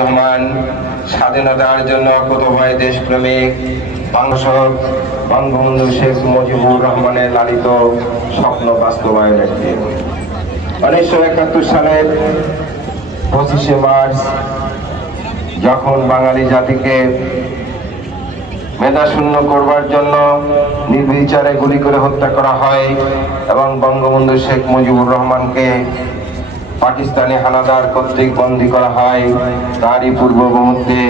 রহমান স্বাধীনতার জন্য কোথায় দেশপ্রেমিক বাংশক বঙ্গবন্ধু শেখ মুজিবুর রহমানের লালিত স্বপ্ন বাস্তবায়নের দিন উনিশশো একাত্তর সালের পঁচিশে মার্চ, যখন বাঙালি জাতিকে মেধাশূন্য করবার জন্য নির্বিচারে গুলি করে হত্যা করা হয় এবং বঙ্গবন্ধু শেখ মুজিবুর রহমানকে পাকিস্তানি হানাদার কর্তৃক বন্দী করা হয়। তারই পূর্ব মুহূর্তে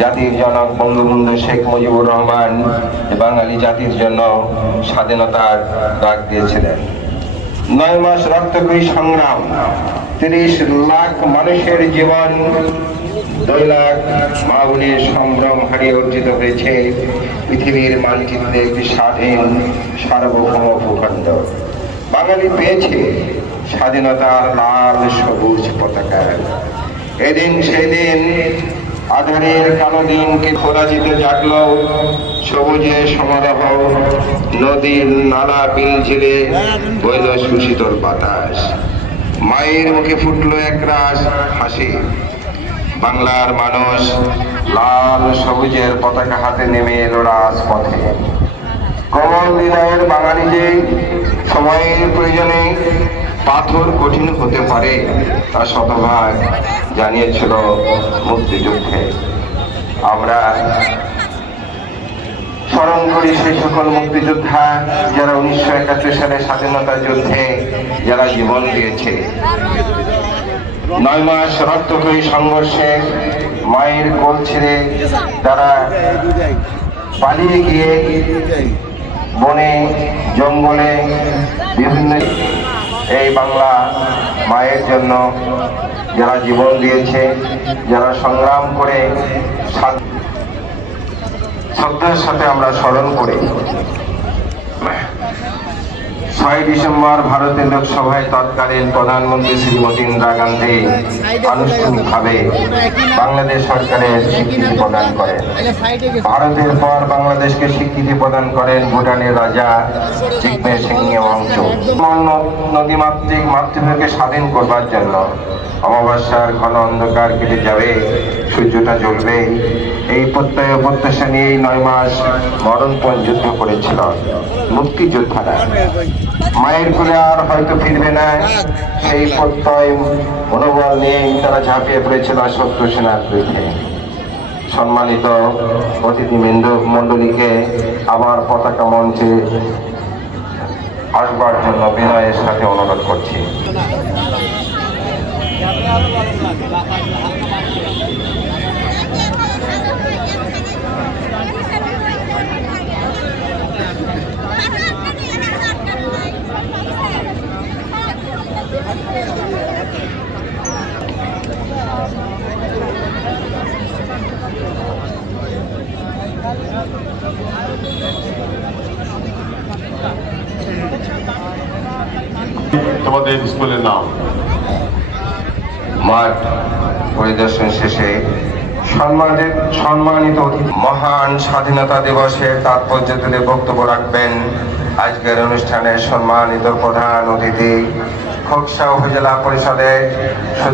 জাতির জনক বঙ্গবন্ধু শেখ মুজিবুর রহমান বাঙালি জাতির জন্য স্বাধীনতার ডাক দিয়েছিলেন। নয় মাস রক্তক্ষয়ী সংগ্রাম, তিরিশ লাখ মানুষের জীবন, দুই লাখ মাগুলির সম্ভ্রম হারিয়ে অর্জিত হয়েছে পৃথিবীর মানচিত্রে একটি স্বাধীন সার্বভৌম ভূখণ্ড। বাঙালি পেয়েছে স্বাধীনতার লাল সবুজ পতাকা। এদিন সেদিন আধারের কালো দিনকে খোরাজিতে জাগলো সবুজে সমারোহ, নদীর নালা বিল ঝিলে বইল সুশীতল বাতাস। মায়ের মুখে ফুটলো একরাশ হাসি। বাংলার মানুষ লাল সবুজের পতাকা হাতে নেমে এলো রাজপথে। কমল হৃদয়ের বাঙালি যে, সময়ের প্রয়োজনে পাথর কঠিন হতে পারে, তা শতভাগ জানিয়েছিল মুক্তিযুদ্ধে। আমরা স্মরণ করি সেই সকল মুক্তিযোদ্ধা যারা উনিশশো একাত্তর সালে স্বাধীনতা যুদ্ধে যারা জীবন দিয়েছে। নয় মাস রক্তক্ষয়ী সংঘর্ষে মায়ের কোল ছেড়ে তারা পালিয়ে গিয়ে বনে, জঙ্গলে বিভিন্ন এই বাংলা মায়ের জন্য যারা জীবন দিয়েছে, যারা সংগ্রাম করে শ্রদ্ধার সাথে আমরা স্মরণ করি। ছয় ডিসেম্বর ভারতের লোকসভায় তৎকালীন প্রধানমন্ত্রী শ্রীমতী ইন্দিরা গান্ধী আনুষ্ঠানিকভাবে বাংলাদেশ সরকারের স্বীকৃতি প্রদান করেন। ভারতের পর বাংলাদেশকে স্বীকৃতি প্রদান করেন ভুটানের রাজা জিগমে সিংহে বংশ নদীমাতৃক মাতৃভূমিকে স্বাধীন করবার জন্য অমাবস্যার ঘন অন্ধকার কেটে যাবে, সূর্যটা জ্বলবে। এই প্রত্যয় প্রত্যাশা নিয়েই নয় মাস মরণপণ যুদ্ধ করেছিল মুক্তিযোদ্ধারা। মায়ের কোলে আর হয়তো ফিরবে না। সেই প্রত্যয়, মনোবল নিয়েই তারা ঝাঁপিয়ে পড়েছিল শত্রু সেনার বিরুদ্ধে। সম্মানিত অতিথিবৃন্দ মণ্ডলীকে আবার পতাকা মঞ্চে আসবার জন্য বিনয়ের সাথে অনুরোধ করছি। তোমাদের স্কুলের নাম মাঠ পরিদর্শন শেষে সম্মানের সম্মানিত মহান স্বাধীনতা দিবসের তাৎপর্য তুলে বক্তব্য রাখবেন আজকের অনুষ্ঠানের সম্মানিত প্রধান অতিথি খোকসা উপজেলা পরিষদের